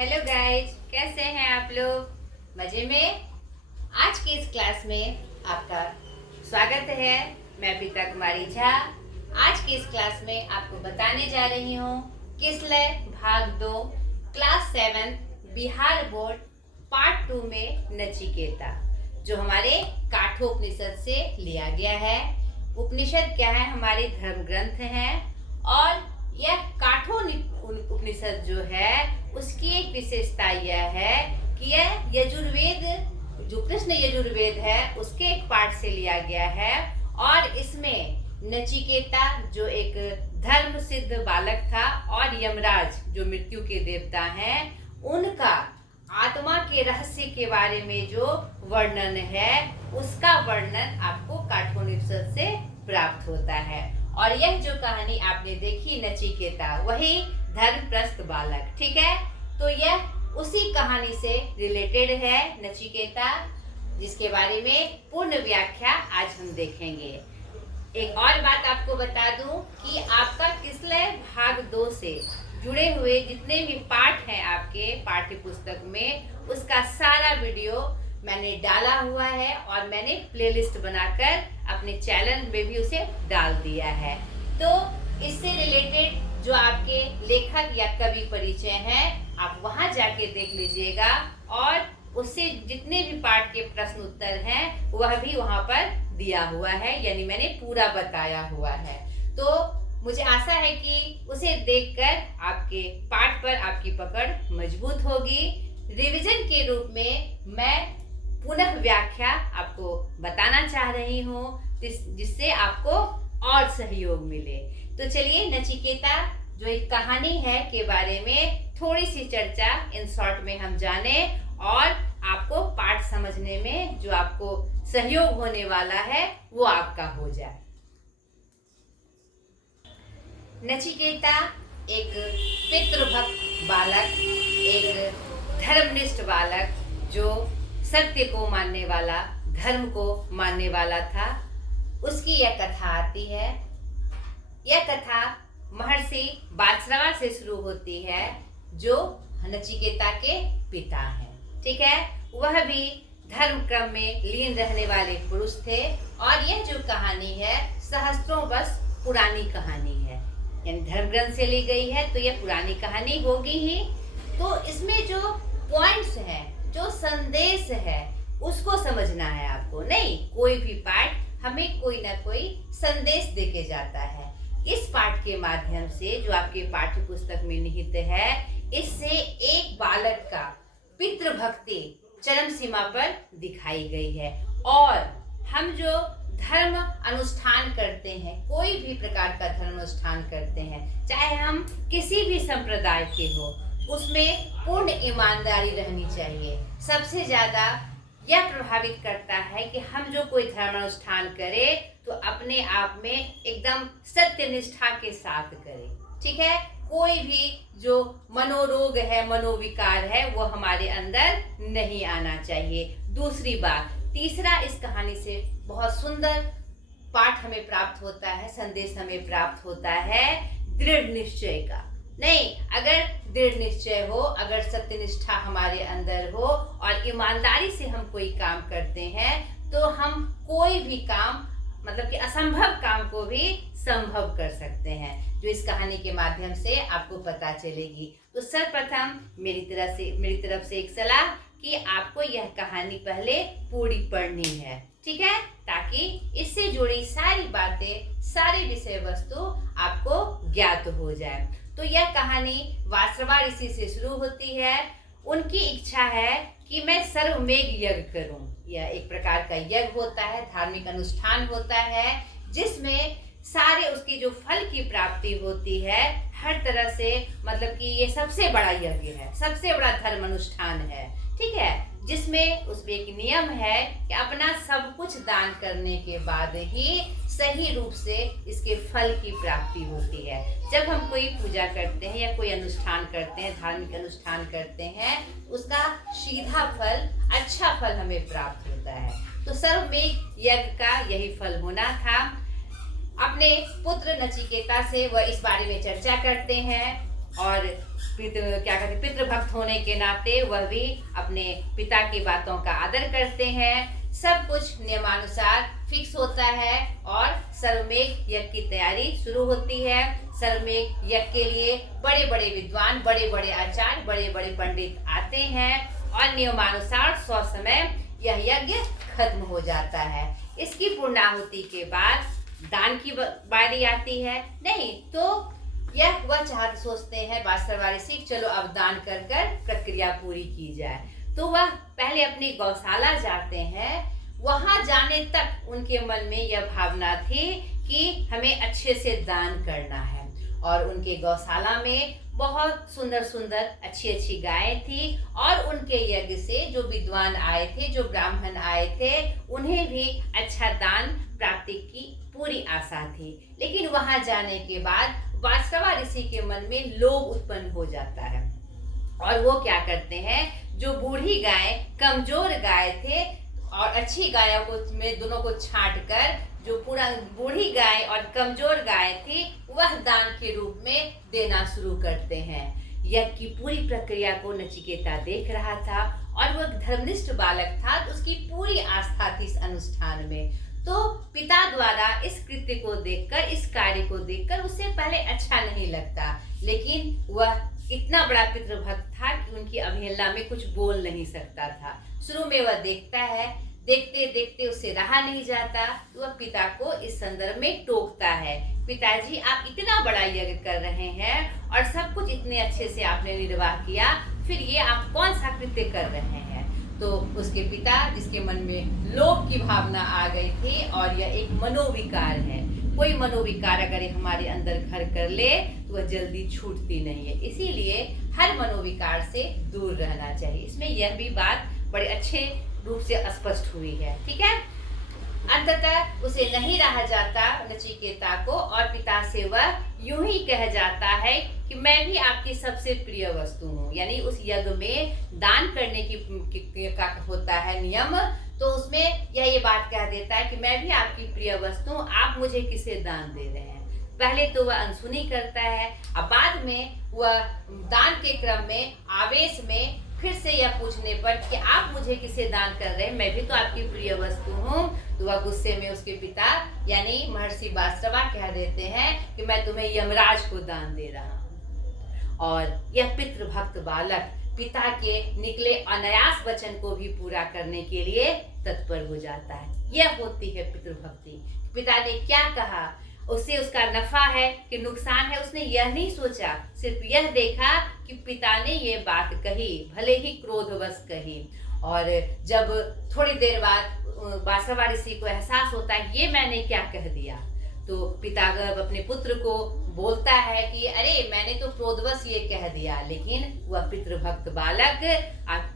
Hello guys, कैसे हैं आप लोग? मजे में? आज की इस क्लास में आपका स्वागत है। मैं प्रीता कुमारी झा। आज की इस क्लास में आपको बताने जा रही हूँ किसलय भाग 2 क्लास 7 बिहार बोर्ड पार्ट 2 में नचिकेता, जो हमारे काठोपनिषद से लिया गया है। उपनिषद क्या है? हमारे धर्म ग्रंथ हैं और यह उपनिषद जो है उसकी एक विशेषता यह है कि यह यजुर्वेद, जो कृष्ण यजुर्वेद है उसके एक पाठ से लिया गया है। और इसमें नचिकेता जो एक धर्म सिद्ध बालक था और यमराज जो मृत्यु के देवता हैं, उनका आत्मा के रहस्य के बारे में जो वर्णन है उसका वर्णन आपको काठोपनिषद से प्राप्त होता है। और यह जो कहानी आपने देखी नचिकेता, वही धर्मप्रस्थ बालक, ठीक है। तो यह उसी कहानी से रिलेटेड है नचिकेता, जिसके बारे में पूर्ण व्याख्या आज हम देखेंगे। एक और बात आपको बता दूं कि आपका किसलय भाग 2 से जुड़े हुए जितने भी पाठ हैं आपके पाठ्य पुस्तक में, उसका सारा वीडियो मैंने डाला हुआ है और मैंने प्लेलिस्ट बनाकर अपने चैनल में भी उसे डाल दिया है। तो इससे रिलेटेड जो आपके लेखक या कवि परिचय हैं, आप वहां जाके देख लीजिएगा और उससे जितने भी पाठ के प्रश्न उत्तर हैं वह भी वहां पर दिया हुआ है, यानी मैंने पूरा बताया हुआ है। तो मुझे आशा है कि उसे देखकर आपके पाठ पर आपकी पकड़ मजबूत होगी। रिवीजन के रूप में मैं पुनः व्याख्या आपको बताना चाह रही हूँ, जिससे आपको और सहयोग मिले। तो चलिए नचिकेता जो एक कहानी है के बारे में थोड़ी सी चर्चा इन शॉर्ट में हम जाने और आपको पाठ समझने में जो आपको सहयोग होने वाला है वो आपका हो जाए। नचिकेता एक पितृभक्त बालक, एक धर्मनिष्ठ बालक जो सत्य को मानने वाला, धर्म को मानने वाला था, उसकी यह कथा आती है। यह कथा महर्षि बालश्रवा से शुरू होती है, जो नचिकेता के पिता हैं, ठीक है। वह भी धर्म क्रम में लीन रहने वाले पुरुष थे और यह जो कहानी है सहस्त्रों वर्ष पुरानी कहानी है, यानी धर्म ग्रंथ से ली गई है, तो यह पुरानी कहानी होगी ही। तो इसमें जो पॉइंट्स हैं, जो संदेश है, उसको समझना है आपको। नहीं, कोई भी पाठ हमें कोई ना कोई संदेश देके जाता है। इस पाठ के माध्यम से जो आपके पाठ्य पुस्तक में निहित है, इससे एक बालक का पितृभक्ति चरम सीमा पर दिखाई गई है। और हम जो धर्म अनुष्ठान करते हैं, कोई भी प्रकार का धर्म अनुष्ठान करते हैं, चाहे हम किसी भी संप्रदाय के हो, उसमें पूर्ण ईमानदारी रहनी चाहिए। सबसे ज्यादा यह प्रभावित करता है कि हम जो कोई धर्म अनुष्ठान करें तो अपने आप में एकदम सत्य निष्ठा के साथ करें, ठीक है। कोई भी जो मनोरोग है, मनोविकार है, वो हमारे अंदर नहीं आना चाहिए। दूसरी बात, तीसरा, इस कहानी से बहुत सुंदर पाठ हमें प्राप्त होता है, संदेश हमें प्राप्त होता है दृढ़ निश्चय का। नहीं, अगर दृढ़ निश्चय हो, अगर सत्यनिष्ठा हमारे अंदर हो और ईमानदारी से हम कोई काम करते हैं, तो हम कोई भी काम, मतलब कि असंभव काम को भी संभव कर सकते हैं, जो इस कहानी के माध्यम से आपको पता चलेगी। तो सर्वप्रथम मेरी तरफ से एक सलाह कि आपको यह कहानी पहले पूरी पढ़नी है, ठीक है, ताकि इससे जुड़ी सारी बातें, सारी विषय वस्तु आपको ज्ञात हो जाए। तो यह कहानी वासवा ऋषि से शुरू होती है। उनकी इच्छा है कि मैं सर्वमेघ यज्ञ करूं। यह एक प्रकार का यज्ञ होता है, धार्मिक अनुष्ठान होता है, जिसमें सारे उसकी जो फल की प्राप्ति होती है हर तरह से, मतलब कि ये सबसे बड़ा यज्ञ है, सबसे बड़ा धर्म अनुष्ठान है, ठीक है, जिसमें उसमें एक नियम है कि अपना सब कुछ दान करने के बाद ही सही रूप से इसके फल की प्राप्ति होती है। जब हम कोई पूजा करते हैं या कोई अनुष्ठान करते हैं, धार्मिक अनुष्ठान करते हैं, उसका सीधा फल, अच्छा फल हमें प्राप्त होता है। तो सर्वमेघ यज्ञ का यही फल होना था। अपने पुत्र नचिकेता से वह इस बारे में चर्चा करते हैं और क्या कहते हैं, पितृभक्त होने के नाते वह भी अपने पिता की बातों का आदर करते हैं। सब कुछ नियमानुसार फिक्स होता है और सर्वमेघ यज्ञ की तैयारी शुरू होती है। सर्वमेघ यज्ञ के लिए बड़े बड़े विद्वान, बड़े बड़े आचार्य, बड़े बड़े पंडित आते हैं और नियमानुसार 100 समय यह यज्ञ खत्म हो जाता है। इसकी पूर्णाहुति के बाद दान की बारी आती है। नहीं तो यह वह सोचते हैं बास्तरवारी सिख, चलो अब दान कर कर प्रक्रिया पूरी की जाए। तो वह पहले अपनी गौशाला जाते हैं। वहां जाने तक उनके मन में यह भावना थी कि हमें अच्छे से दान करना है। और उनके गौशाला में बहुत सुंदर सुंदर अच्छी अच्छी गायें थी और उनके यज्ञ से जो विद्वान आए थे, जो ब्राह्मण आए थे, उन्हें भी अच्छा दान प्राप्ति की पूरी आशा थी। लेकिन वहां जाने के बाद वास्तवा ऋषि के मन में लोभ उत्पन्न हो जाता है और वो क्या करते हैं, जो बूढ़ी गाय, कमजोर गाय थे और अच्छी गायों को में दोनों को छांट कर जो पूरा बूढ़ी गाय और कमजोर गाय थी वह दान के रूप में देना शुरू करते हैं। यज्ञ की पूरी प्रक्रिया को नचिकेता देख रहा था और वह धर्मनिष्ठ बालक था, तो उसकी पूरी आस्था थी इस अनुष्ठान में। तो पिता द्वारा इस कृत्य को देखकर, इस कार्य को देखकर उसे पहले अच्छा नहीं लगता, लेकिन वह इतना बड़ा पितृभक्त था कि उनकी अवहेलना में कुछ बोल नहीं सकता था। शुरू में वह देखता है, देखते देखते उसे रहा नहीं जाता, तो वह पिता को इस संदर्भ में टोकता है, पिताजी आप इतना बड़ा यज्ञ कर रहे हैं और सब कुछ इतने अच्छे से आपने निर्वाह किया, फिर ये आप कौन सा कृत्य कर रहे हैं। तो उसके पिता, जिसके मन में लोभ की भावना आ गई थी, और यह एक मनोविकार है, कोई मनोविकार अगर हमारे अंदर घर कर ले तो वह जल्दी छूटती नहीं है, इसीलिए हर मनोविकार से दूर रहना चाहिए। इसमें यह भी बात बड़े अच्छे रूप से स्पष्ट हुई है। ठीक है, अंततः उसे नहीं रहा जाता नचिकेता को, और पिता से वह यूं ही कह जाता है कि मैं भी आपकी सबसे प्रिय वस्तु हूँ। यानी उस यज्ञ में दान करने की का होता है नियम, तो उसमें यह ये बात कह देता है कि मैं भी आपकी प्रिय वस्तु हूँ, आप मुझे किसे दान दे रहे हैं। पहले तो वह अनसुनी करता है, अब बाद में वह दान के क्रम में आवेश में फिर से यह पूछने पर कि आप मुझे किसे दान कर रहे हैं, मैं भी तो आपकी प्रिय वस्तु हूँ, तो वह गुस्से में उसके पिता यानी महर्षि वास्तवा कह देते हैं कि मैं तुम्हें यमराज को दान दे रहा हूँ। और यह पितृभक्त बालक पिता के निकले अनायास वचन को भी पूरा करने के लिए तत्पर हो जाता है। यह होती है पितृभक्ति। पिता ने क्या कहा, उससे उसका नफा है कि नुकसान है, उसने यह नहीं सोचा, सिर्फ यह देखा कि पिता ने ये बात कही, भले ही क्रोधवश कही। और जब थोड़ी देर बाद वास्तवा ऋषि को एहसास होता है ये मैंने क्या कह दिया, तो पिता अपने पुत्र को बोलता है कि अरे मैंने तो क्रोधवश ये कह दिया, लेकिन वह पितृभक्त बालक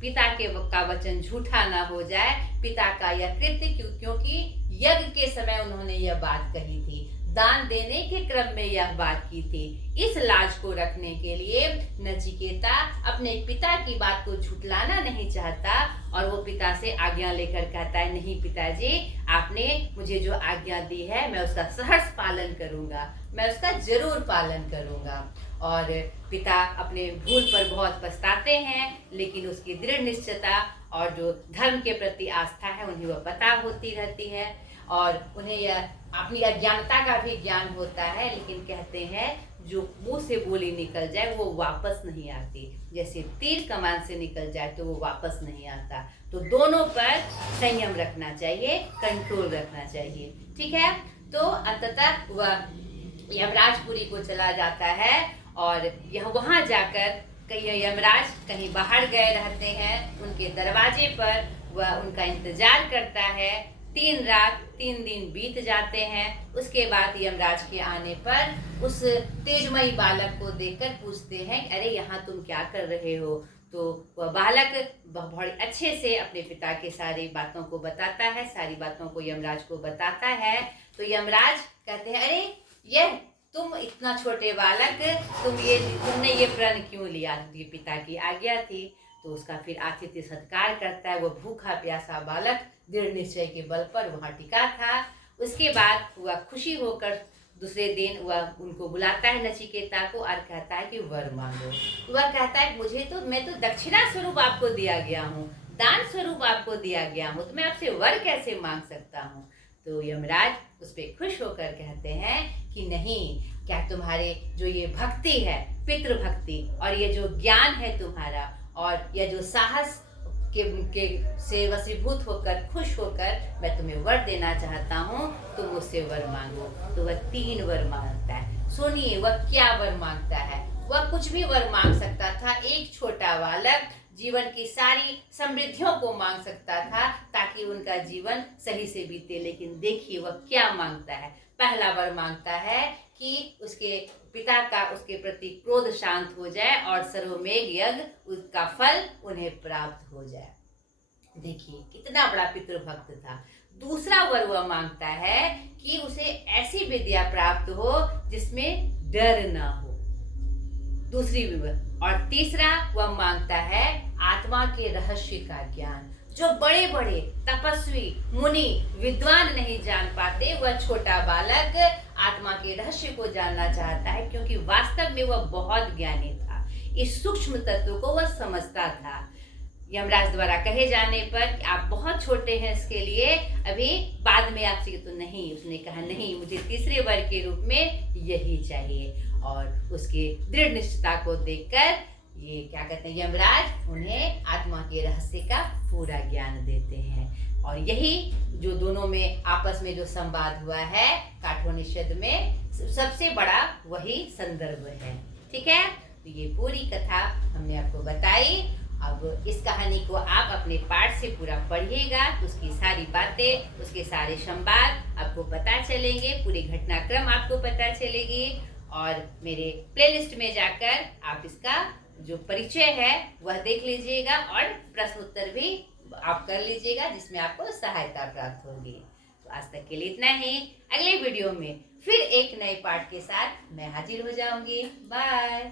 पिता के का वचन झूठा ना हो जाए, पिता का यह कृत्य, क्योंकि यज्ञ के समय उन्होंने यह बात कही थी, दान देने के क्रम में यह बात की थी, इस लाज को रखने के लिए नचिकेता अपने पिता की बात को झुठलाना नहीं चाहता और वो पिता से आज्ञा लेकर कहता है नहीं पिताजी, आपने मुझे जो आज्ञा दी है मैं उसका सहर्ष पालन करूंगा, मैं उसका जरूर पालन करूंगा। और पिता अपने भूल पर बहुत पछताते हैं, लेकिन उसकी दृढ़ निश्चयता और जो धर्म के प्रति आस्था है उन्हें वह पता होती रहती है और उन्हें यह अपनी अज्ञानता का भी ज्ञान होता है, लेकिन कहते हैं जो मुंह से बोली निकल जाए वो वापस नहीं आती, जैसे तीर कमान से निकल जाए तो वो वापस नहीं आता। तो दोनों पर संयम रखना चाहिए, कंट्रोल रखना चाहिए। ठीक है, तो अंततः वह यमराजपुरी को चला जाता है और यह वहां जाकर यमराज कहीं बाहर गए रहते हैं, उनके दरवाजे पर वह उनका इंतजार करता है। 3 रात 3 दिन बीत जाते हैं। उसके बाद यमराज के आने पर उस तेजमयी बालक को देखकर पूछते हैं अरे यहाँ तुम क्या कर रहे हो। तो वह बालक बड़े अच्छे से अपने पिता के सारी बातों को बताता है, सारी बातों को यमराज को बताता है। तो यमराज कहते हैं अरे यह तुम इतना छोटे बालक, तुमने ये प्रण क्यों लिया, ये पिता की आज्ञा थी। तो उसका फिर आतिथ्य सत्कार करता है। वो भूखा प्यासा बालक दृढ़ निश्चय के बल पर वहाँ टिका था। उसके बाद वह खुशी होकर दूसरे दिन वह उनको बुलाता है नचिकेता को और कहता है कि वर मांगो। वह कहता है मुझे तो, मैं तो दक्षिणा स्वरूप आपको दिया गया हूँ, दान स्वरूप आपको दिया गया हूँ, तो मैं आपसे वर कैसे मांग सकता हूँ। तो यमराज उस पर खुश होकर कहते हैं कि नहीं, क्या तुम्हारे जो ये भक्ति है, पितृ भक्ति, और ये जो ज्ञान है तुम्हारा, और यह जो साहस के से वशीभूत होकर, खुश होकर मैं तुम्हें वर देना चाहता हूँ, तो मुझसे वर मांगो। तो वह 3 वर मांगता है। सुनिए वह क्या वर मांगता है। वह कुछ भी वर मांग सकता था। एक छोटा बालक जीवन की सारी समृद्धियों को मांग सकता था ताकि उनका जीवन सही से बीते, लेकिन देखिए वह क्या मांगता है। पहला वर मांगता है कि उसके पिता का उसके प्रति क्रोध शांत हो जाए और सर्वमेघ यज्ञ उसका फल उन्हें प्राप्त हो जाए। देखिए कितना बड़ा पितृभक्त था। दूसरा वर वह मांगता है कि उसे ऐसी विद्या प्राप्त हो जिसमें डर ना हो, दूसरी विद्या। और तीसरा वह मांगता है आत्मा के रहस्य का ज्ञान, जो बड़े बड़े तपस्वी मुनि विद्वान नहीं जान पाते, वह छोटा बालक आत्मा के रहस्य को जानना चाहता है, क्योंकि वास्तव में वह बहुत ज्ञानी था। इस सूक्ष्म तत्व को वह समझता था। यमराज द्वारा कहे जाने पर कि आप बहुत छोटे हैं इसके लिए, अभी बाद में आपसे, तो नहीं, उसने कहा नहीं, मुझे तीसरे वर के रूप में यही चाहिए। और उसके दृढ़ निष्ठता को देखकर ये क्या कहते हैं, यमराज उन्हें आत्मा के रहस्य का पूरा ज्ञान देते हैं। और यही जो दोनों में आपस में जो संवाद हुआ है काठोपनिषद में, सबसे बड़ा वही संदर्भ है। ठीक है, तो ये पूरी कथा हमने आपको बताई। अब इस कहानी को आप अपने पाठ से पूरा पढ़िएगा, तो उसकी सारी बातें, उसके सारे संवाद आपको पता चलेंगे, पूरी घटनाक्रम आपको पता चलेगी। और मेरे प्लेलिस्ट में जाकर आप इसका जो परिचय है वह देख लीजिएगा, और प्रश्न उत्तर भी आप कर लीजिएगा, जिसमें आपको सहायता प्राप्त होगी। तो आज तक के लिए इतना ही। अगले वीडियो में फिर एक नए पाठ के साथ मैं हाजिर हो जाऊंगी। बाय।